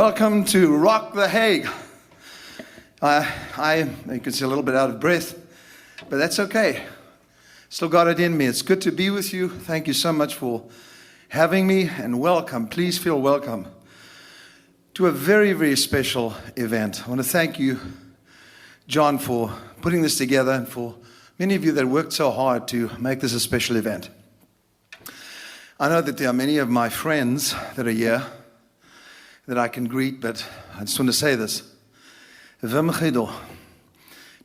Welcome to Rock the Hage. You can see a little bit out of breath, but that's okay. Still got it in me. It's good to be with you. Thank you so much for having me, and welcome. Please feel welcome to a very, very special event. I want to thank you, John, for putting this together, and for many of you that worked so hard to make this a special event. I know that there are many of my friends that are here that I can greet, but I just want to say this. It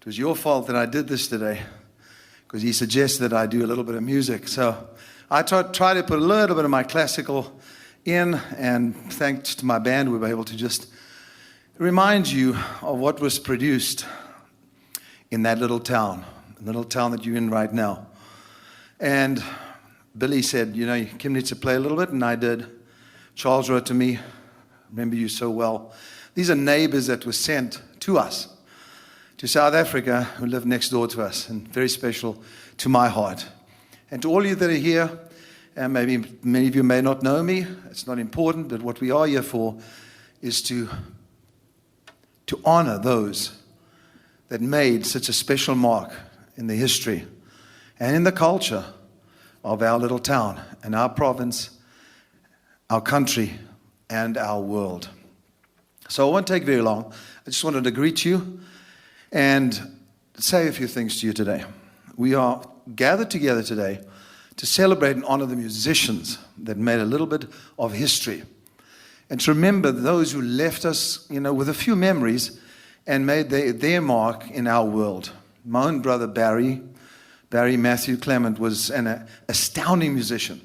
was your fault that I did this today, because he suggested that I do a little bit of music. So I try to put a little bit of my classical in, and thanks to my band, we were able to just remind you of what was produced in that little town that you're in right now. And Billy said, Kim needs to play a little bit, and I did. Charles wrote to me, remember you so well. These are neighbors that were sent to us, to South Africa, who live next door to us, and very special to my heart. And to all of you that are here, and maybe many of you may not know me, it's not important, but what we are here for is to honor those that made such a special mark in the history and in the culture of our little town and our province, our country, and our world. So it won't take very long. I just wanted to greet you and say a few things to you today. We are gathered together today to celebrate and honor the musicians that made a little bit of history, and to remember those who left us, with a few memories and made their mark in our world. My own brother Barry Matthew Clement was an astounding musician,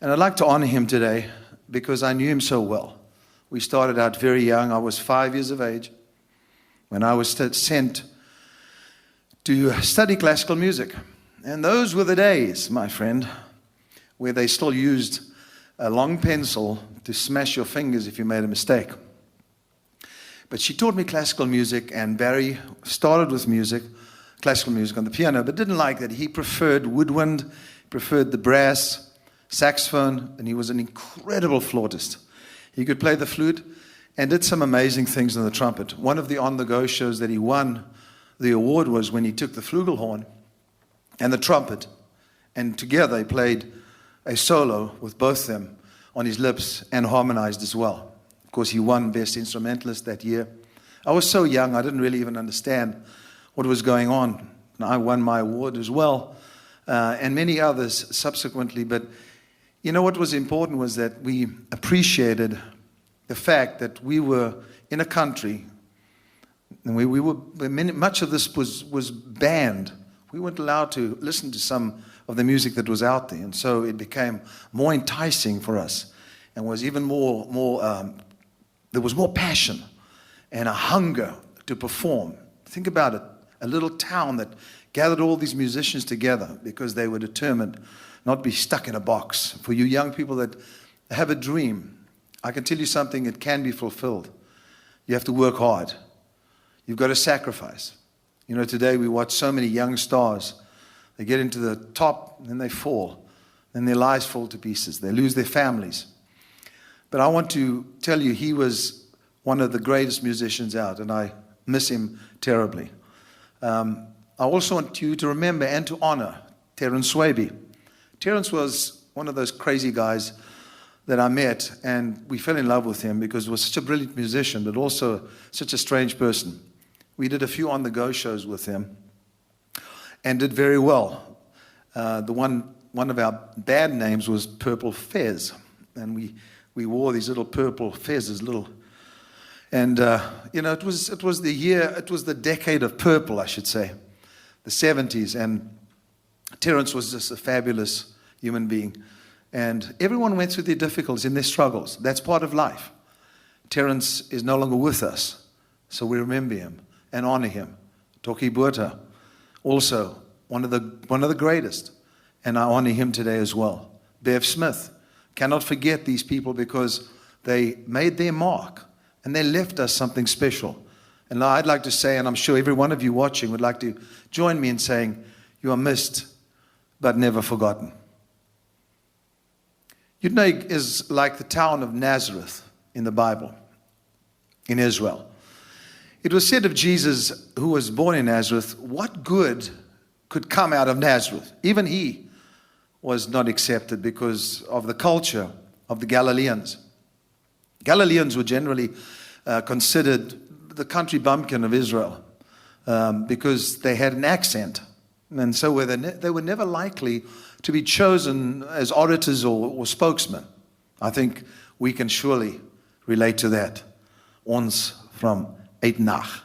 and I'd like to honor him today because I knew him so well. We started out very young. I was 5 years of age when I was sent to study classical music. And those were the days, my friend, where they still used a long pencil to smash your fingers if you made a mistake. But she taught me classical music, and Barry started with classical music on the piano, but didn't like that. He preferred woodwind, preferred the brass, saxophone, and he was an incredible flautist. He could play the flute and did some amazing things on the trumpet. One of the on-the-go shows that he won the award was when he took the flugelhorn and the trumpet, and together they played a solo with both them on his lips and harmonized as well. Of course, he won Best Instrumentalist that year. I was so young, I didn't really even understand what was going on. And I won my award as well, and many others subsequently. But what was important was that we appreciated the fact that we were in a country, and much of this was banned. We weren't allowed to listen to some of the music that was out there, and so it became more enticing for us, and was even more. There was more passion and a hunger to perform. Think about it: a little town that gathered all these musicians together because they were determined not be stuck in a box. For you young people that have a dream, I can tell you something, it can be fulfilled. You have to work hard. You've got to sacrifice. Today we watch so many young stars. They get into the top, and then they fall. Then their lives fall to pieces. They lose their families. But I want to tell you, he was one of the greatest musicians out, and I miss him terribly. I also want you to remember and to honor Terence Swaby. Terence was one of those crazy guys that I met, and we fell in love with him because he was such a brilliant musician, but also such a strange person. We did a few on-the-go shows with him and did very well. One of our band names was Purple Fez, and we wore these little purple fezzes, and it was the decade of purple, I should say, the 70s, and Terence was just a fabulous human being. And everyone went through their difficulties and their struggles. That's part of life. Terence is no longer with us, so we remember him and honor him. Toki Buerta, also one of the greatest, and I honor him today as well. Bev Smith, cannot forget these people because they made their mark and they left us something special. And I'd like to say, and I'm sure every one of you watching would like to join me in saying, you are missed but never forgotten. Uitenhage is like the town of Nazareth in the Bible. in Israel. It was said of Jesus, who was born in Nazareth, what good could come out of Nazareth? Even he was not accepted because of the culture of the Galileans. Galileans were generally considered the country bumpkin of Israel because they had an accent. And so they were never likely to be chosen as orators or spokesmen. I think we can surely relate to that. Ons from Uitenhage.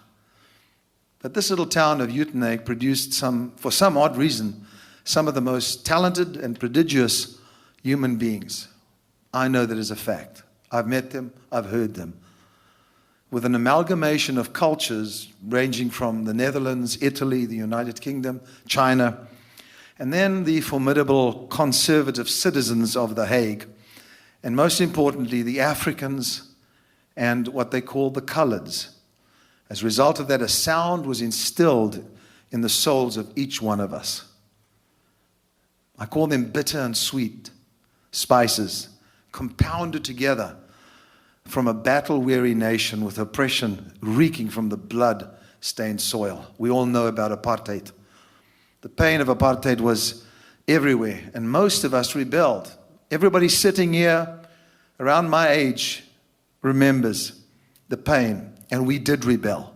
But this little town of Uitenhage produced for some odd reason, some of the most talented and prodigious human beings. I know that as a fact. I've met them, I've heard them. With an amalgamation of cultures ranging from the Netherlands, Italy, the United Kingdom, China, and then the formidable conservative citizens of the Hage, and most importantly, the Africans and what they call the coloreds. As a result of that, a sound was instilled in the souls of each one of us. I call them bitter and sweet spices, compounded together from a battle-weary nation with oppression reeking from the blood-stained soil. We all know about apartheid. The pain of apartheid was everywhere, and most of us rebelled. Everybody sitting here around my age remembers the pain, and we did rebel.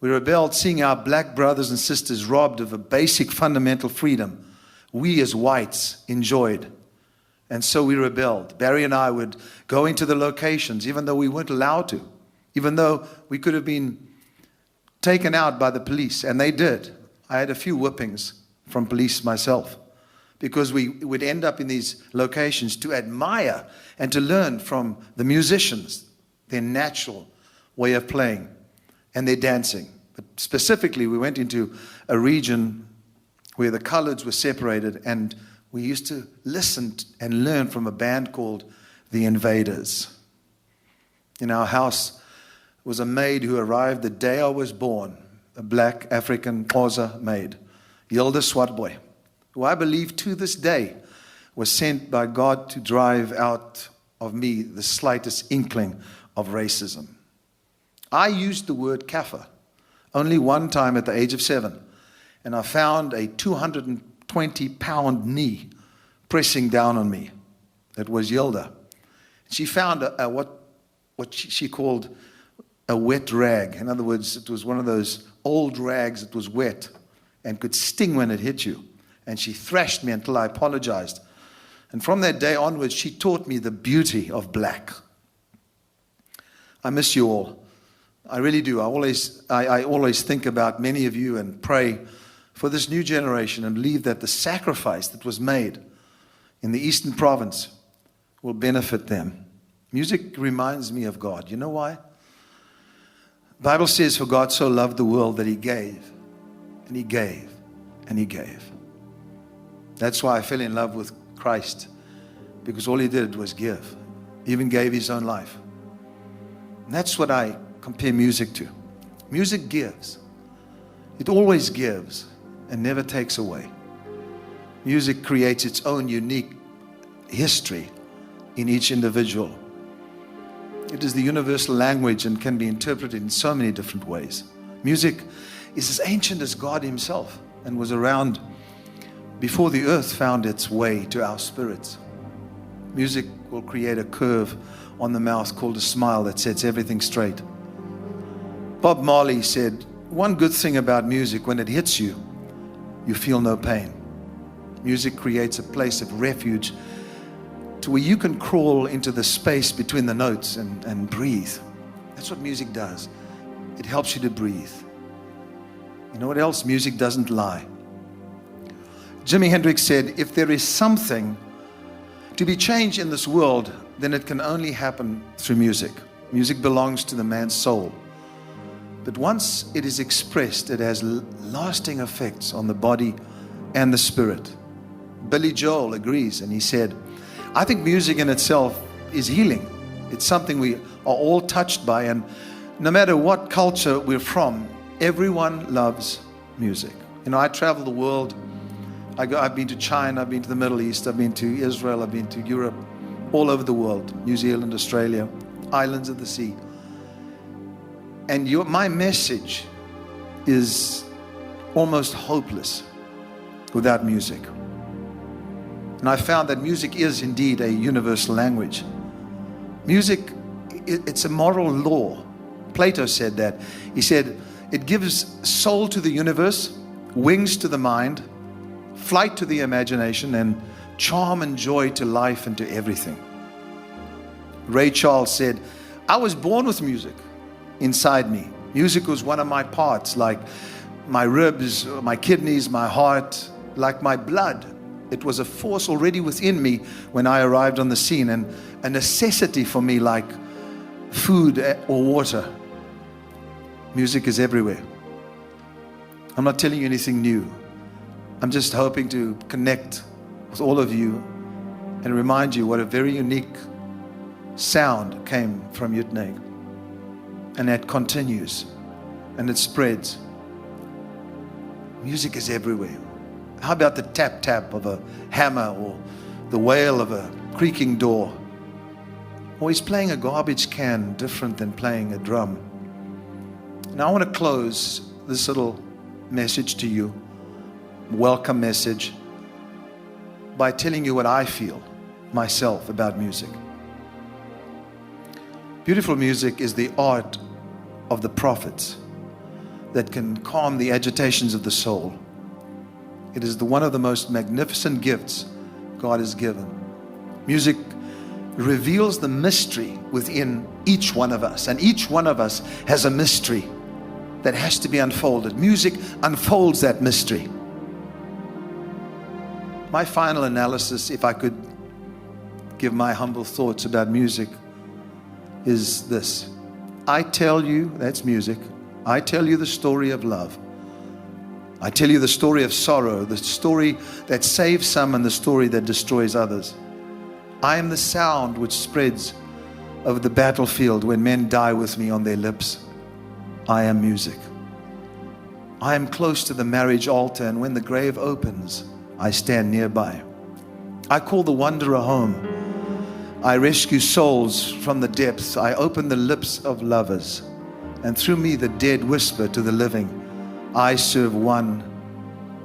We rebelled seeing our black brothers and sisters robbed of a basic fundamental freedom we as whites enjoyed. And so we rebelled. Barry and I would go into the locations, even though we weren't allowed to, even though we could have been taken out by the police, and they did. I had a few whippings from police myself, because we would end up in these locations to admire and to learn from the musicians, their natural way of playing and their dancing. But specifically, we went into a region where the coloreds were separated, and we used to listen and learn from a band called The Invaders. In our house was a maid who arrived the day I was born, a black African Xhosa maid, Hilda Swartboy, who I believe to this day was sent by God to drive out of me the slightest inkling of racism. I used the word kafir only one time at the age of 7, and I found a 220-pound knee pressing down on me. That was Hilda. She found what she called a wet rag. In other words, it was one of those old rags that was wet and could sting when it hit you. And she thrashed me until I apologized. And from that day onwards, she taught me the beauty of black. I miss you all. I really do. I always think about many of you and pray for this new generation and believe that the sacrifice that was made in the Eastern Province will benefit them. Music reminds me of God. You know why? The Bible says, for God so loved the world that He gave, and He gave, and He gave. That's why I fell in love with Christ, because all He did was give. He even gave His own life. And that's what I compare music to. Music gives. It always gives and never takes away. Music creates its own unique history in each individual. It is the universal language and can be interpreted in so many different ways. Music is as ancient as God Himself and was around before the earth found its way to our spirits. Music will create a curve on the mouth called a smile that sets everything straight. Bob Marley said, one good thing about music, when it hits you, you feel no pain. Music creates a place of refuge to where you can crawl into the space between the notes and breathe. That's what music does. It helps you to breathe. You know what else? Music doesn't lie. Jimi Hendrix said, if there is something to be changed in this world, then it can only happen through music. Music belongs to the man's soul. But once it is expressed, it has lasting effects on the body and the spirit. Billy Joel agrees, and he said, I think music in itself is healing. It's something we are all touched by, and no matter what culture we're from, everyone loves music. You know, I travel the world. I've been to China, I've been to the Middle East, I've been to Israel, I've been to Europe, all over the world, New Zealand, Australia, islands of the sea. And my message is almost hopeless without music. And I found that music is indeed a universal language. Music, it's a moral law. Plato said that. He said, it gives soul to the universe, wings to the mind, flight to the imagination, and charm and joy to life and to everything. Ray Charles said, I was born with music inside me. Music was one of my parts, like my ribs, my kidneys, my heart, like my blood. It was a force already within me when I arrived on the scene, and a necessity for me like food or water. Music is everywhere. I'm not telling you anything new. I'm just hoping to connect with all of you and remind you what a very unique sound came from Uitenhage. And that continues and it spreads. Music is everywhere. How about the tap tap of a hammer or the wail of a creaking door? Or he's playing a garbage can different than playing a drum. Now I want to close this little message to you, welcome message, by telling you what I feel myself about music. Beautiful music is the art of the prophets that can calm the agitations of the soul. It is one of the most magnificent gifts God has given. Music reveals the mystery within each one of us, and each one of us has a mystery that has to be unfolded. Music unfolds that mystery. My final analysis, if I could give my humble thoughts about music, is this. I tell you, that's music, I tell you the story of love. I tell you the story of sorrow, the story that saves some and the story that destroys others. I am the sound which spreads over the battlefield when men die with me on their lips. I am music. I am close to the marriage altar, and when the grave opens, I stand nearby. I call the wanderer home. I rescue souls from the depths. I open the lips of lovers, and through me the dead whisper to the living, I serve one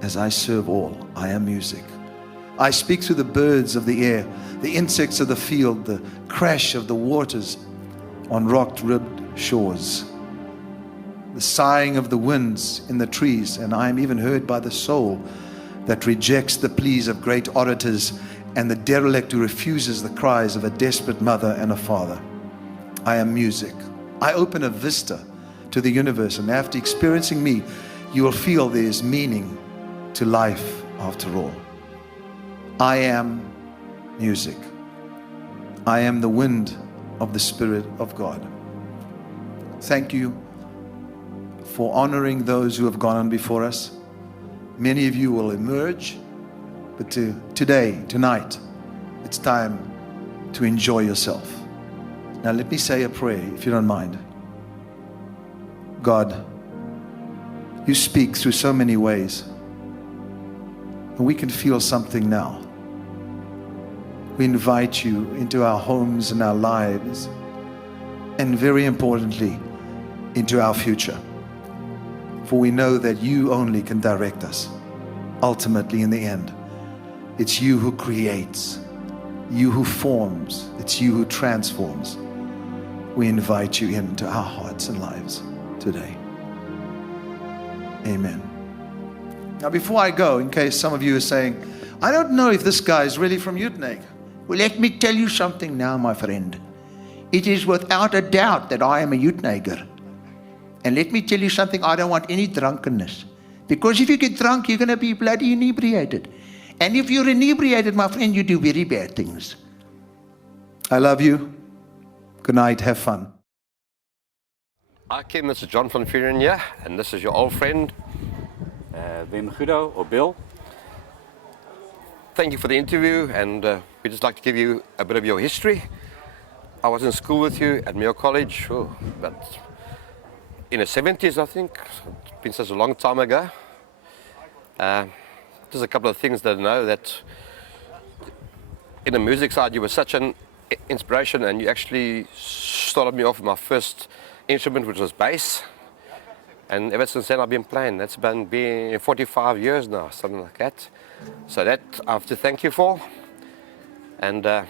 as I serve all. I am music. I speak through the birds of the air, the insects of the field, the crash of the waters on rock-ribbed shores, the sighing of the winds in the trees, and I am even heard by the soul that rejects the pleas of great orators and the derelict who refuses the cries of a desperate mother and a father. I am music. I open a vista to the universe, and after experiencing me, you will feel there is meaning to life after all. I am music. I am the wind of the Spirit of God. Thank you for honoring those who have gone on before us. Many of you will emerge, but tonight, it's time to enjoy yourself. Now let me say a prayer, if you don't mind. God, you speak through so many ways, and we can feel something now. We invite you into our homes and our lives, and very importantly, into our future. For we know that you only can direct us. Ultimately, in the end, it's you who creates, you who forms, it's you who transforms. We invite you into our hearts and lives today. Amen. Now, before I go, in case some of you are saying, I don't know if this guy is really from Uitenhage. Well, let me tell you something now, my friend. It is without a doubt that I am a Uitenhager. And let me tell you something, I don't want any drunkenness. Because if you get drunk, you're going to be bloody inebriated. And if you're inebriated, my friend, you do very bad things. I love you. Good night. Have fun. Hi Kim, this is John van Vuren here, and this is your old friend. Wim Guido or Bill. Thank you for the interview, and we'd just like to give you a bit of your history. I was in school with you at Mayo College, but in the 70s, I think. It's been such a long time ago. There's a couple of things that I know that in the music side, you were such an inspiration, and you actually started me off with my first instrument, which was bass. And ever since then I've been playing. That's been 45 years now, something like that. So that I have to thank you for. And a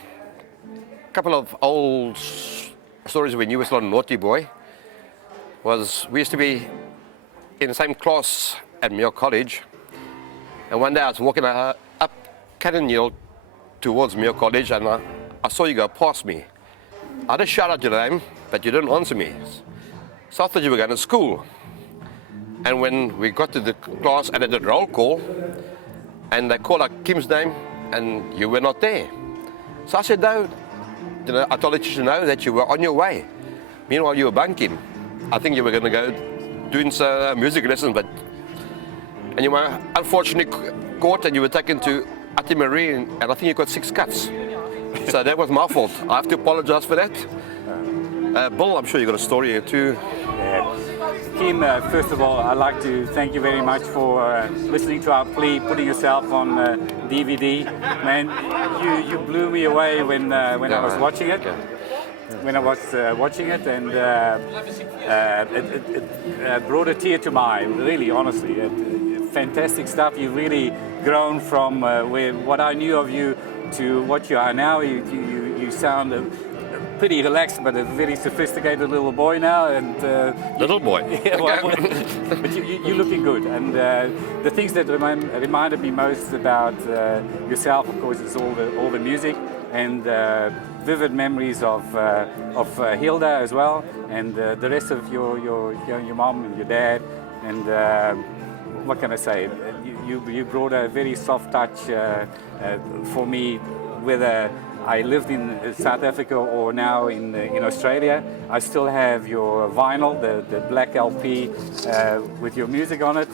couple of old stories when you were still a naughty boy was we used to be in the same class at Mayo College. And one day I was walking up Cannon Hill towards Mayo College and I saw you go past me. I just shouted out your name, but you didn't answer me. So I thought you were going to school. And when we got to the class and I did roll call, and they called out Kim's name, and you were not there. So I said, no, I told the teacher no, that you were on your way. Meanwhile, you were bunking. I think you were going to go doing some music lessons, and you were unfortunately caught and you were taken to Ate Marie, and I think you got 6 cuts. So that was my fault. I have to apologize for that. Bill, I'm sure you got a story here too. Kim, first of all, I'd like to thank you very much for listening to our plea, putting yourself on DVD. Man, you blew me away when I was watching it. When I was watching it, and it brought a tear to my eye, really, honestly. Fantastic stuff. You've really grown from what I knew of you to what you are now. You sound pretty relaxed, but a very sophisticated little boy now. And little boy. Yeah, but you're looking good. And the things that reminded me most about yourself, of course, is all the music and vivid memories of Hilda as well, and the rest of your mom and your dad. And what can I say? You brought a very soft touch for me, whether I lived in South Africa or now in Australia. I still have your vinyl, the black LP with your music on it.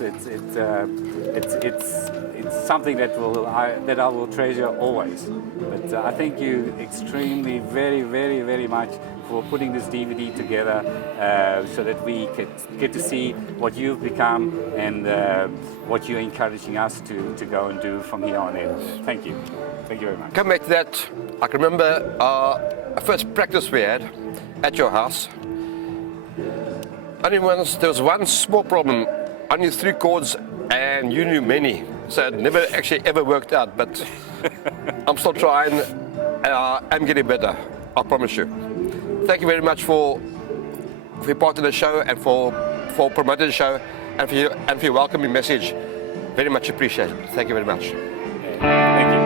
It's something that I will treasure always. But I thank you extremely, very, very, very much for putting this DVD together so that we get to see what you've become and what you're encouraging us to go and do from here on in. Thank you. Thank you very much. Come back to that. I can remember our first practice we had at your house. There was one small problem. I knew 3 chords and you knew many. So it never actually ever worked out, but I'm still trying and I'm getting better, I promise you. Thank you very much for being part of the show and for promoting the show and for your welcoming message. Very much appreciated. Thank you very much. Thank you.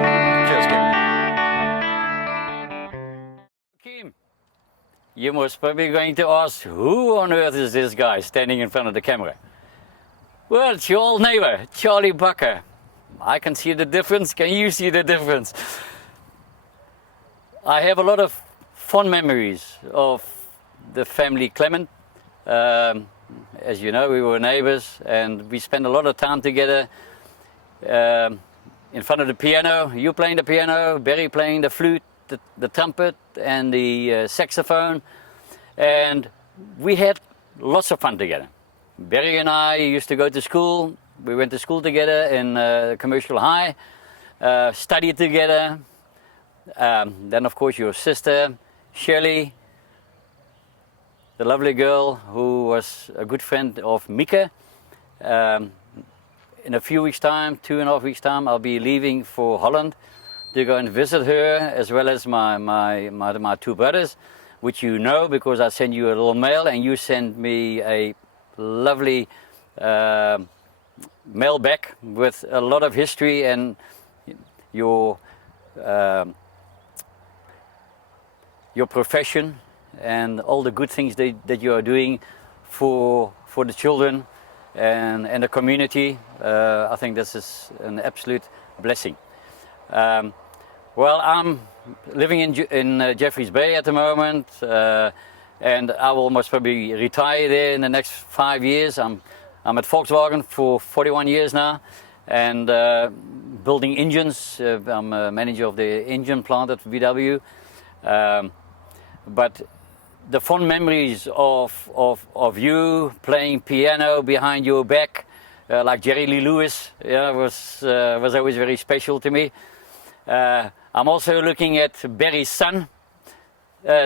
Cheers, Kim. Kim, you must probably be going to ask, who on earth is this guy standing in front of the camera? Well, it's your old neighbor, Charlie Bucker. I can see the difference. Can you see the difference? I have a lot of fond memories of the family Clement. As you know, we were neighbors and we spent a lot of time together in front of the piano. You playing the piano, Barry playing the flute, the trumpet and the saxophone. And we had lots of fun together. Barry and I used to go to school. We went to school together in Commercial High, studied together. Then of course your sister, Shirley, the lovely girl who was a good friend of Mika. In a few weeks' time, 2.5 weeks' time, I'll be leaving for Holland to go and visit her, as well as my 2 brothers, which you know because I sent you a little mail and you sent me a lovely mail back with a lot of history and your profession and all the good things that you are doing for the children and the community. I think this is an absolute blessing. Well, I'm living in Jeffreys Bay at the moment, and I will most probably retire there in the next 5 years. I'm at Volkswagen for 41 years now, and building engines. I'm a manager of the engine plant at VW. But the fond memories of you playing piano behind your back, like Jerry Lee Lewis, was always very special to me. I'm also looking at Barry's son,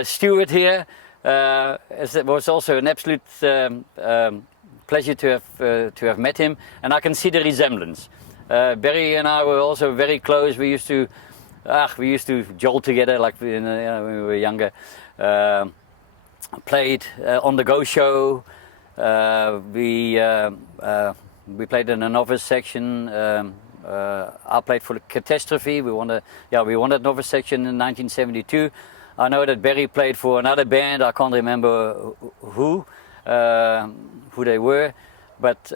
Stuart here, It was also an absolute pleasure to have met him, and I can see the resemblance. Barry and I were also very close. We used to jowl together like when we were younger. Played on the Go show. We played in a novice section. I played for the Catastrophe. We won that novice section in 1972. I know that Barry played for another band. I can't remember who they were, but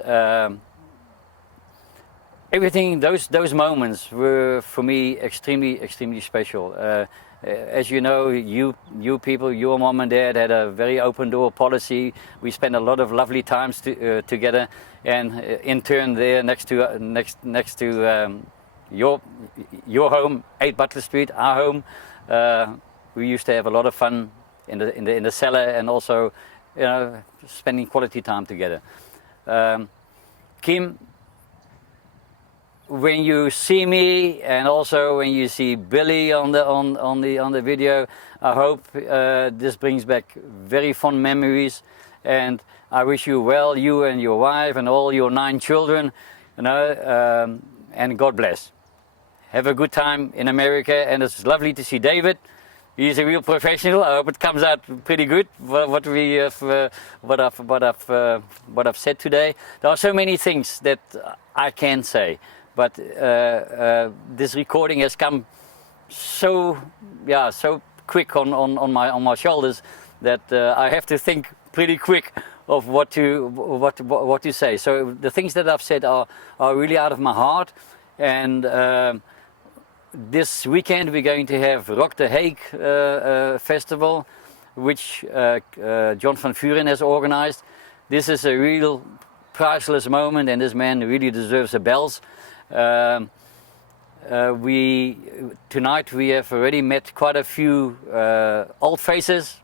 everything. Those moments were for me extremely special. As you know, you people, your mom and dad had a very open door policy. We spent a lot of lovely times together, and in turn there next to your home, 8 Butler Street, our home, we used to have a lot of fun in the cellar, and also, you know, spending quality time together. Kim, when you see me, and also when you see Billy on the video, I hope this brings back very fond memories, and I wish you well, you and your wife and all your 9 children, you know, and God bless. Have a good time in America, and it's lovely to see David. He's a real professional. I hope it comes out pretty good. What I've said today. There are so many things that I can say. But this recording has come so quick on my shoulders that I have to think pretty quick of what to say. So the things that I've said are really out of my heart. And this weekend we're going to have Rock the Hage festival, which John van Vuren has organized. This is a real priceless moment, and this man really deserves the bells. Tonight we have already met quite a few old faces,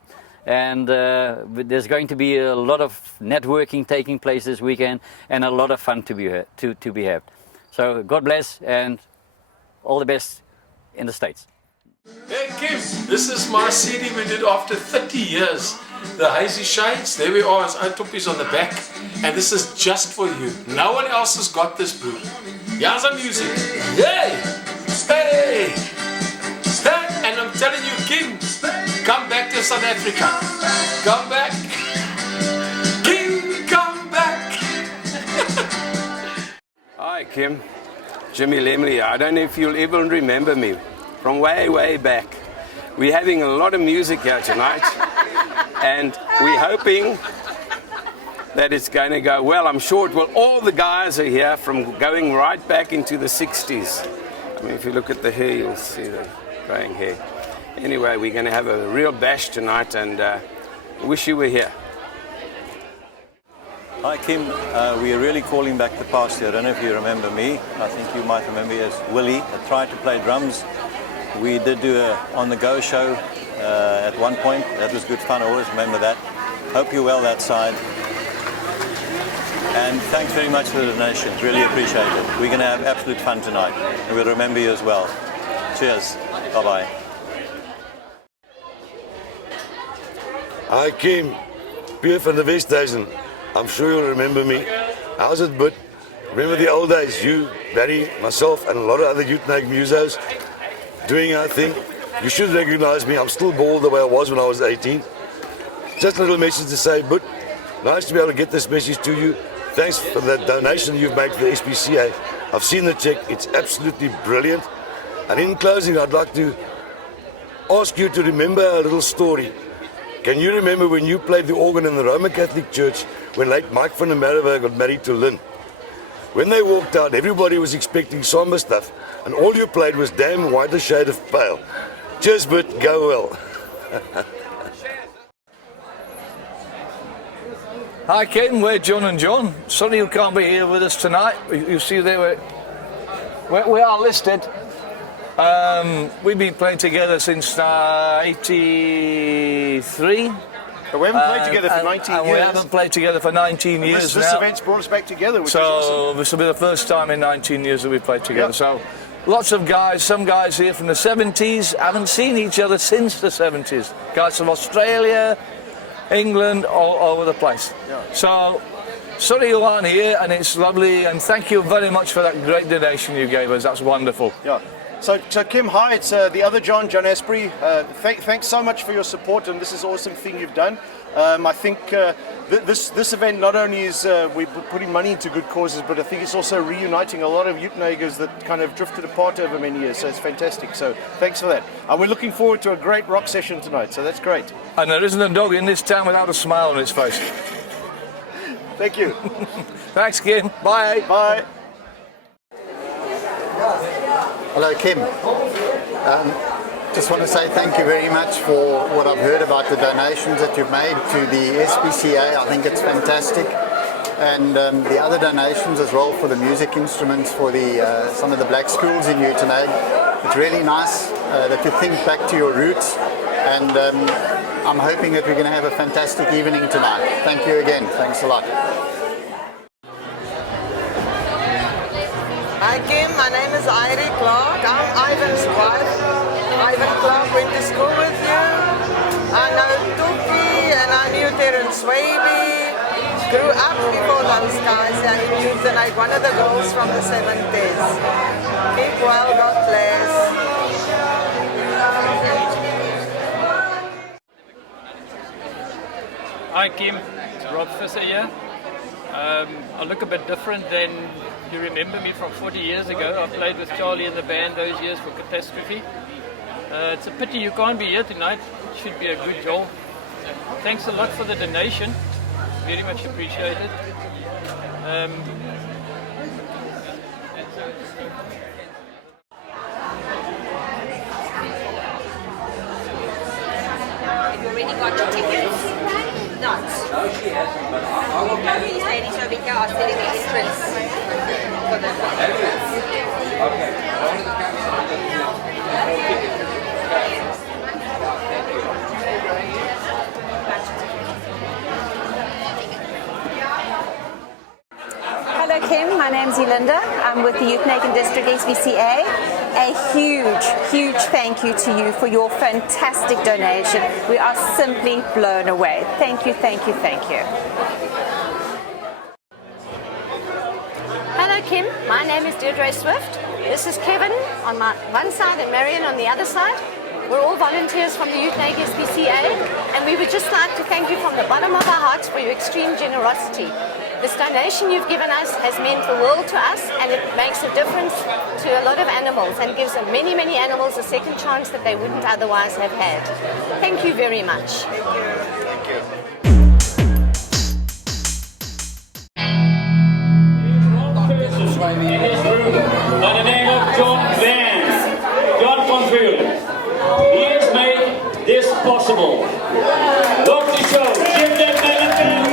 and there's going to be a lot of networking taking place this weekend, and a lot of fun to be had. So God bless, and all the best in the States. Hey Kim, this is my CD we did after 30 years. The Hazy Shades, there we are, as Outoppies on the back. And this is just for you. No one else has got this, bro. Here's the music. Yay! Hey! Hey! And I'm telling you, Kim, come back to South Africa. Come back. Kim, come back. Hi, Kim. Jimmy Lemley. I don't know if you'll even remember me from way back. We're having a lot of music here tonight, and we're hoping that it's going to go well. I'm sure it will. All the guys are here from going right back into the 60s. I mean, if you look at the hair, you'll see the growing hair. Anyway, we're going to have a real bash tonight, and wish you were here. Hi Kim, we are really calling back the past year. I don't know if you remember me. I think you might remember me as Willie. I tried to play drums. We did do a on-the-go show at one point. That was good fun. I always remember that. Hope you're well that side. And thanks very much for the donations. Really appreciate it. We're going to have absolute fun tonight. And we'll remember you as well. Cheers. Bye-bye. Hi Kim, Pierre van der Westhuizen. I'm sure you'll remember me. How's it, but remember the old days? You, Barry, myself, and a lot of other Uitenhage musos doing our thing. You should recognize me. I'm still bald the way I was when I was 18. Just a little message to say, but nice to be able to get this message to you. Thanks for the donation you've made for the SPCA. I've seen the check. It's absolutely brilliant. And in closing, I'd like to ask you to remember a little story. Can you remember when you played the organ in the Roman Catholic Church when late Mike van der Merwe got married to Lynn? When they walked out, everybody was expecting somber stuff, and all you played was Damn White a Shade of Pale. Cheers, but go well. Hi Kim, we're John and John. Sorry you can't be here with us tonight. You see there we are listed. We've been playing together since 83. But we haven't played together for 19 years. We haven't played together for 19 years this now. event's brought us back together, which is so awesome. this will be the first time in 19 years that we've played together. Yep. So lots of guys, some guys here from the 70s, haven't seen each other since the 70s. Guys from Australia, England, all over the place. So, sorry you aren't here, and it's lovely, and thank you very much for that great donation you gave us. That's wonderful. Yeah. So Kim, hi, it's the other John Asprey. Thanks so much for your support, and this is an awesome thing you've done. I think this event not only is we're putting money into good causes, but I think it's also reuniting a lot of Uitenhagers that kind of drifted apart over many years. So it's fantastic. So thanks for that. And we're looking forward to a great rock session tonight. So that's great. And there isn't a dog in this town without a smile on its face. Thank you. Thanks, Kim. Bye. Bye. Hello, Kim. Just want to say thank you very much for what I've heard about the donations that you've made to the SPCA. I think it's fantastic. And the other donations as well for the music instruments for the some of the black schools in Uitenhage. It's really nice that you think back to your roots, and I'm hoping that we're going to have a fantastic evening tonight. Thank you again. Thanks a lot. Hi Kim, my name is Irie Clark. I'm Ivan's wife. Ivan Clark went to school with you. I know Tuki and I knew Terence Swaby. Grew up before those guys here in Uitenhage, one of the girls from the 70s. Keep well, God bless. Hi Kim, it's Rob Visser here. I look a bit different than you remember me from 40 years ago. I played with Charlie in the band those years for Catastrophe. It's a pity you can't be here tonight. It should be a good job. Thanks a lot for the donation. Very much appreciated. Have you already got your tickets? Not. No, she hasn't. These ladies over here are selling the entrance for the Hello Kim, my name's Elinda. I'm with the Uitenhage District SPCA. A huge thank you to you for your fantastic donation. We are simply blown away. Thank you, thank you, thank you. Hello Kim, my name is Deirdre Swift. This is Kevin on my one side and Marion on the other side. We're all volunteers from the Uitenhage SPCA, and we would just like to thank you from the bottom of our hearts for your extreme generosity. This donation you've given us has meant the world to us, and it makes a difference to a lot of animals and gives many animals a second chance that they wouldn't otherwise have had. Thank you very much. Thank you. In this room, by the name of John Vance, John van Vuuren. He has made this possible. Love the show. Give that man a hand.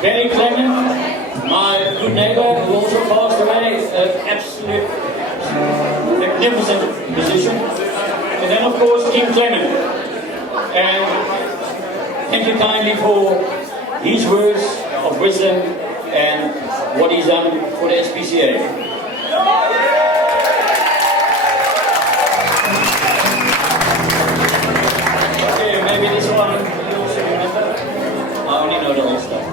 Barry Clement, my good neighbor who also passed away, an absolute magnificent musician. And then of course King Clement. And thank you kindly for his words of wisdom and what he's done for the SPCA. Okay, maybe this one you also remember. I only know the old stuff.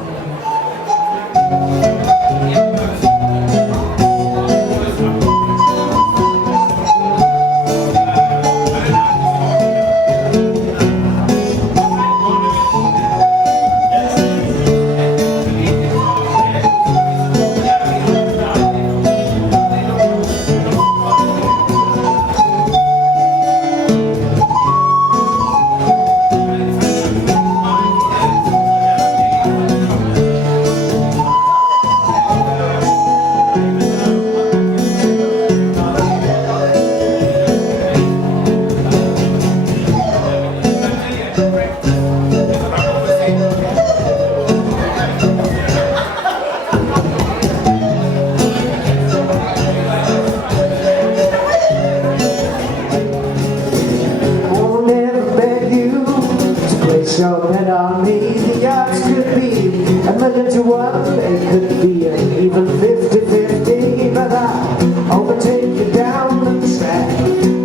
Your pen on me, the odds could be a million to one, they could be even 50-50, but I'll overtake you down the track.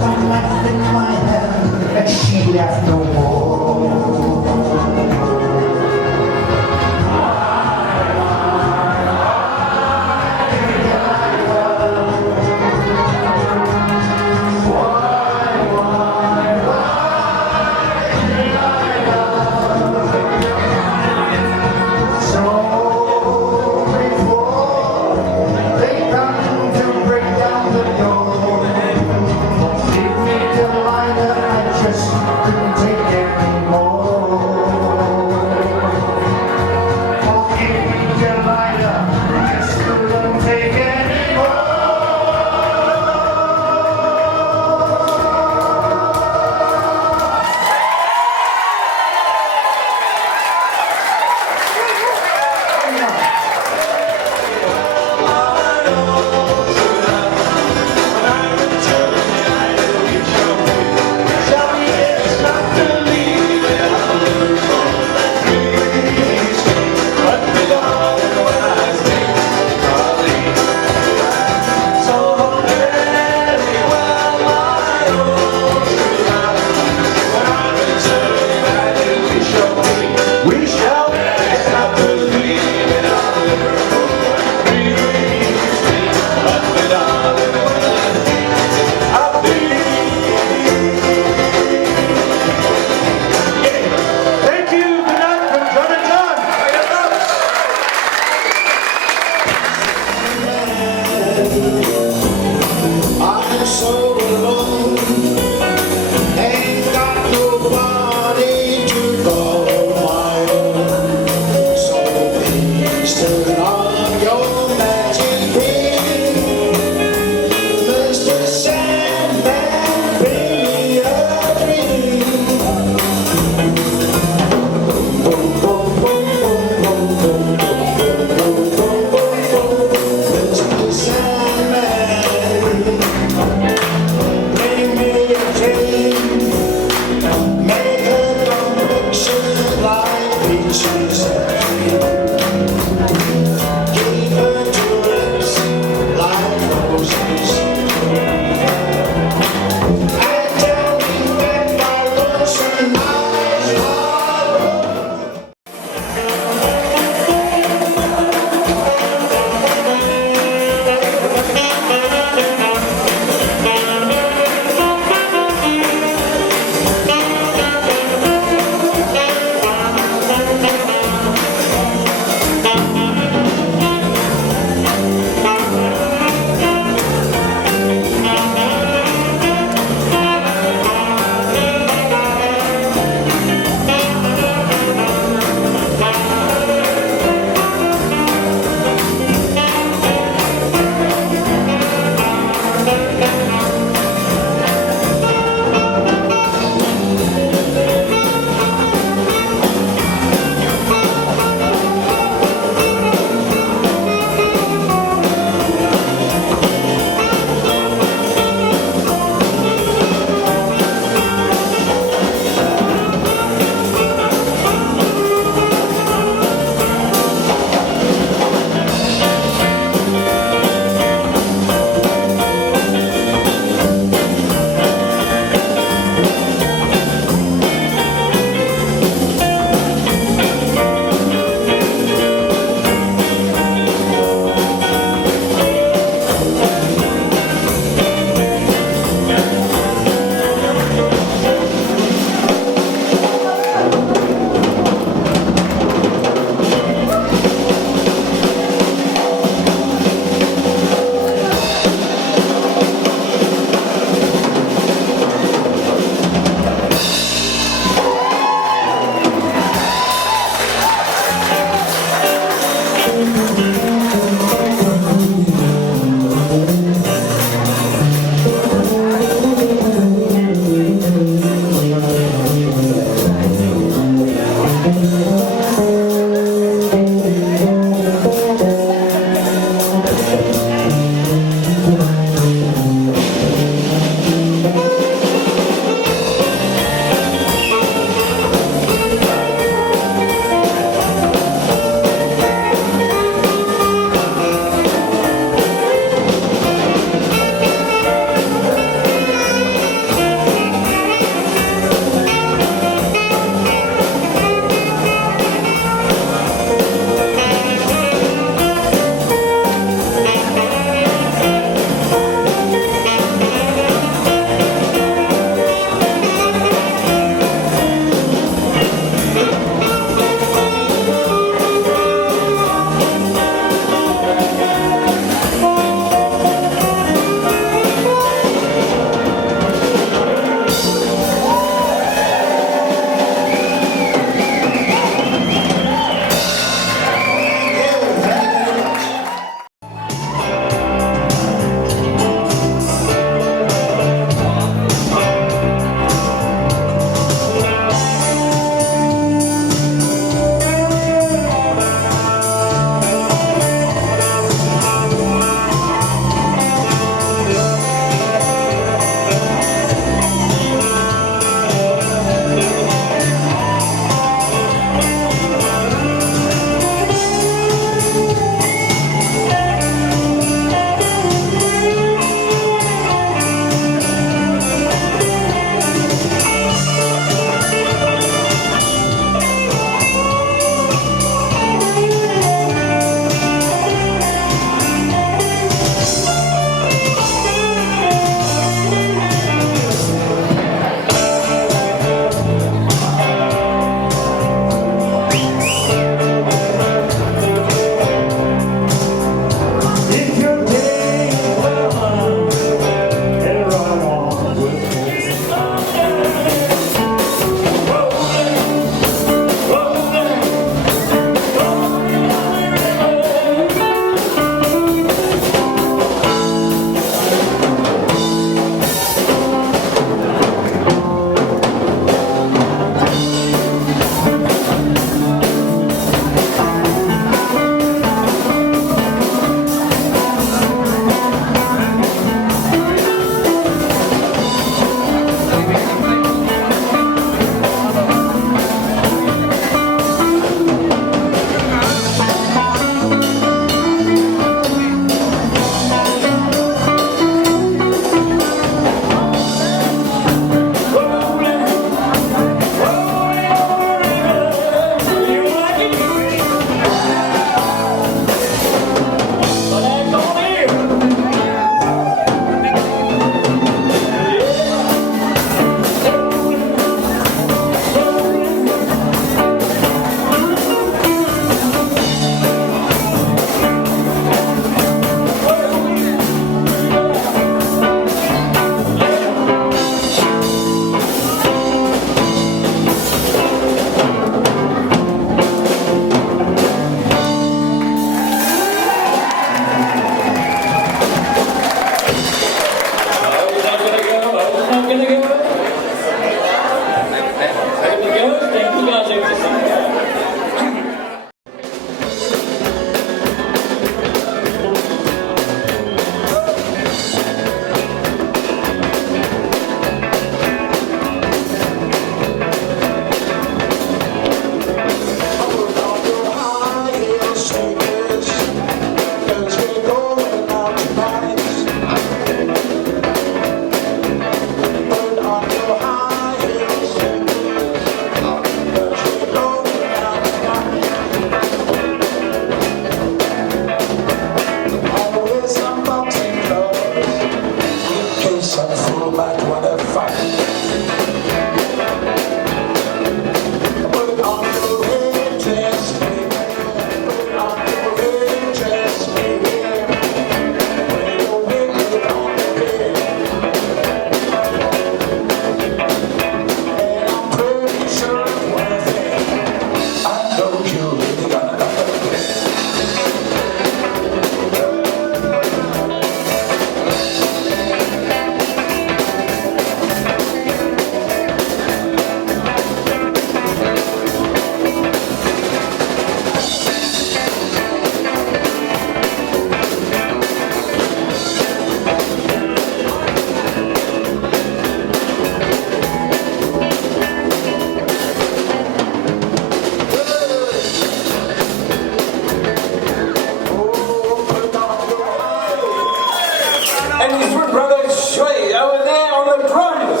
piano drums.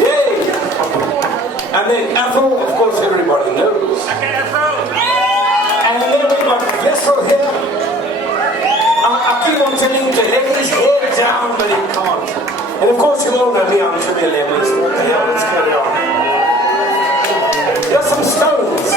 Yay! And then Ethel, of course, everybody knows. And then we've got Vessel here. I keep on telling him to let his head down, but he can't. And of course, you all know me, I'm Jimmy Lemley, so what the hell, let's carry on. Here's some Stones.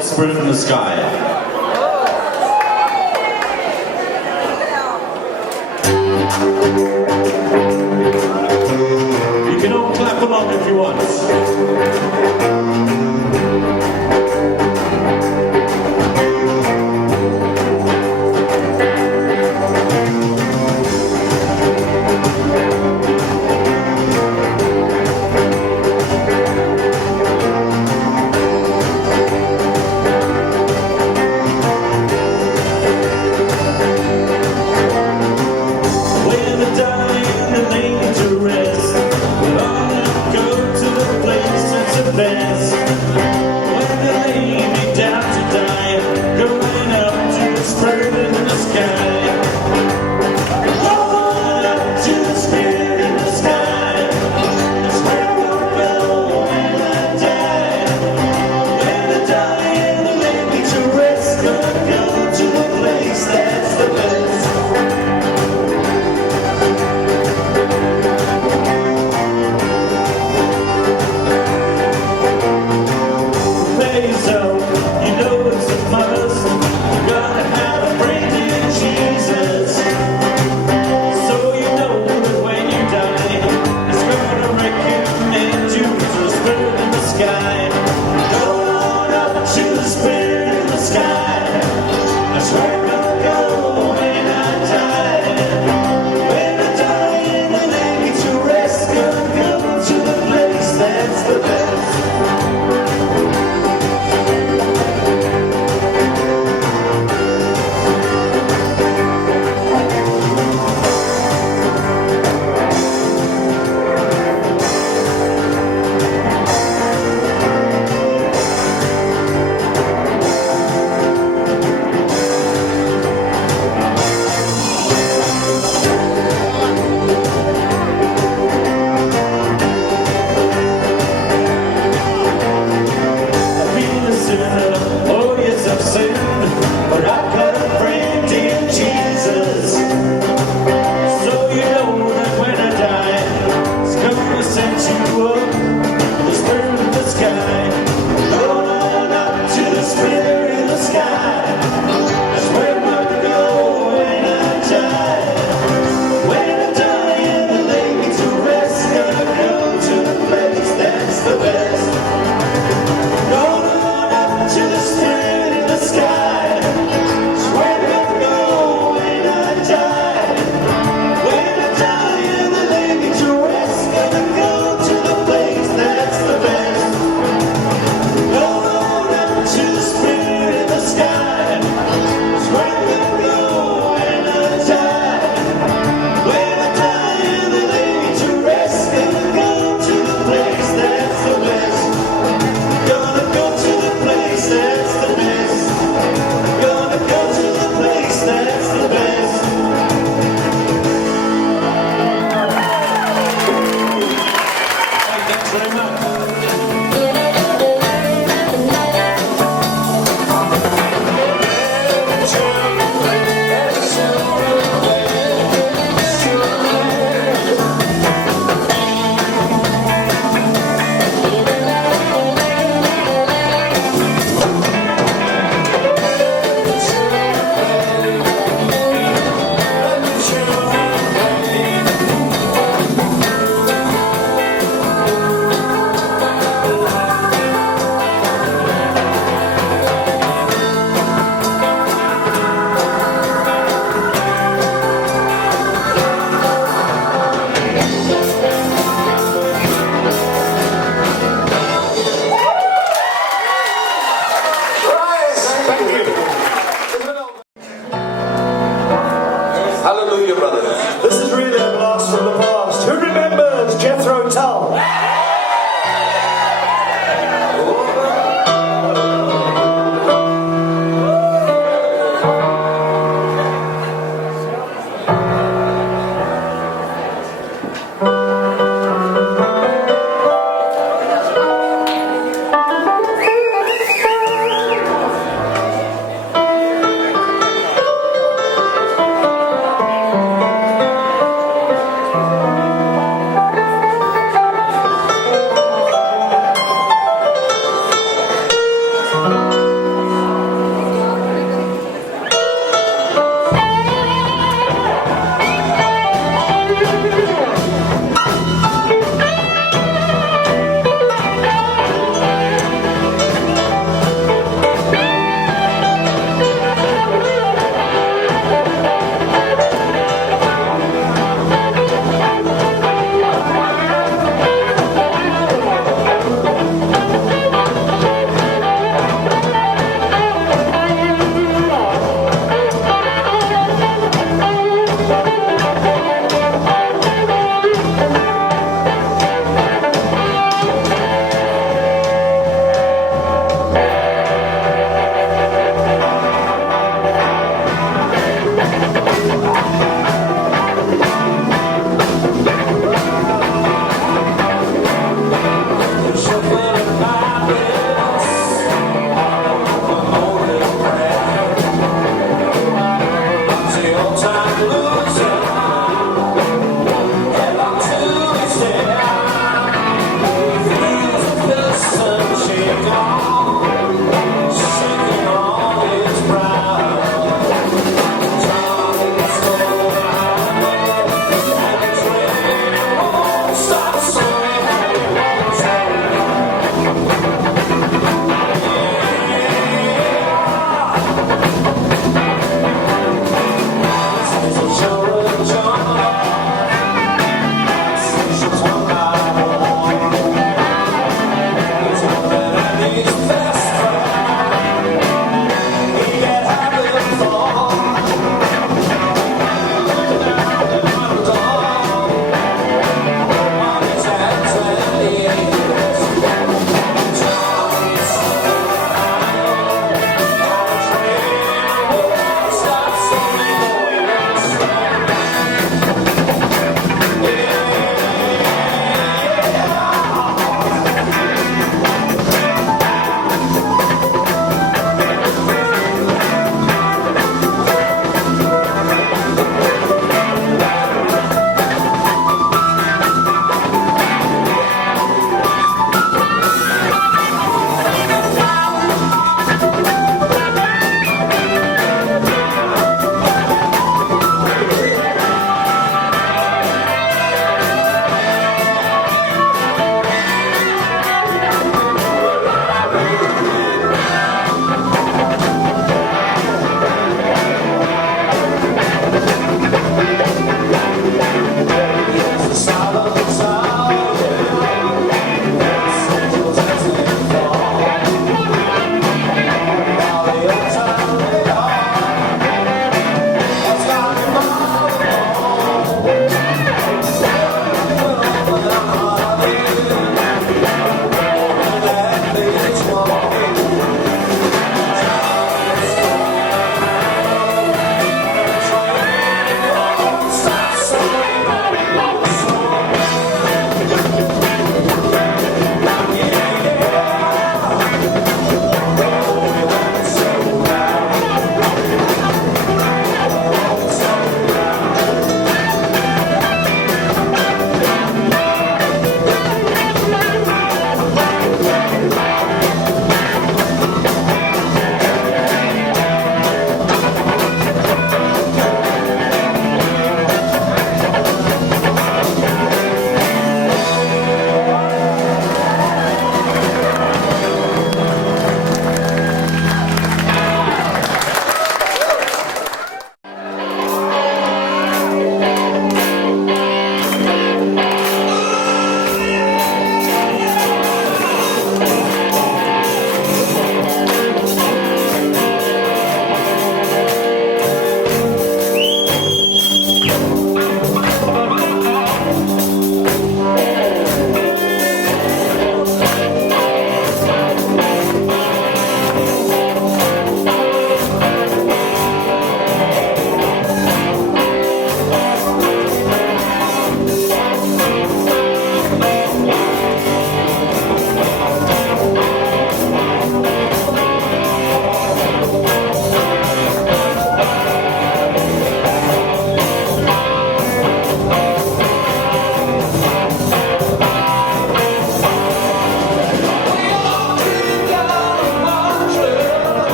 Spirit in the Sky. You can all clap along if you want. Go to the places of best.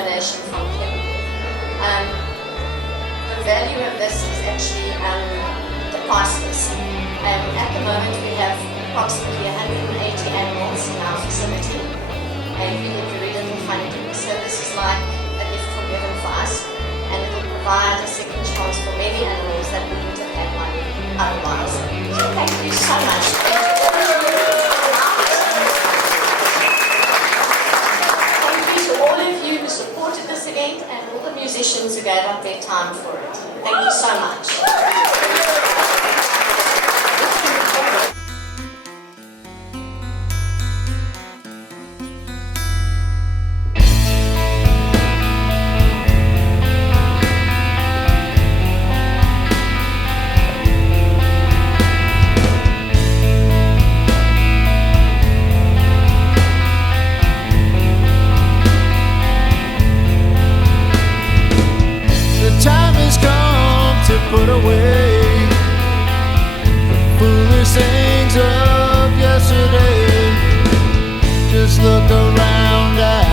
donation from Clement. The value of this is actually priceless. At the moment we have approximately 180 animals in our facility, and we get very little funding. So this is like a gift from heaven for us, and it will provide a second chance for many animals that wouldn't have had money otherwise. So thank you so much. Thank you to all of you who supported this event and all the musicians who gave up their time for it. Thank you so much. The time has come to put away the foolish things of yesterday. Just look around at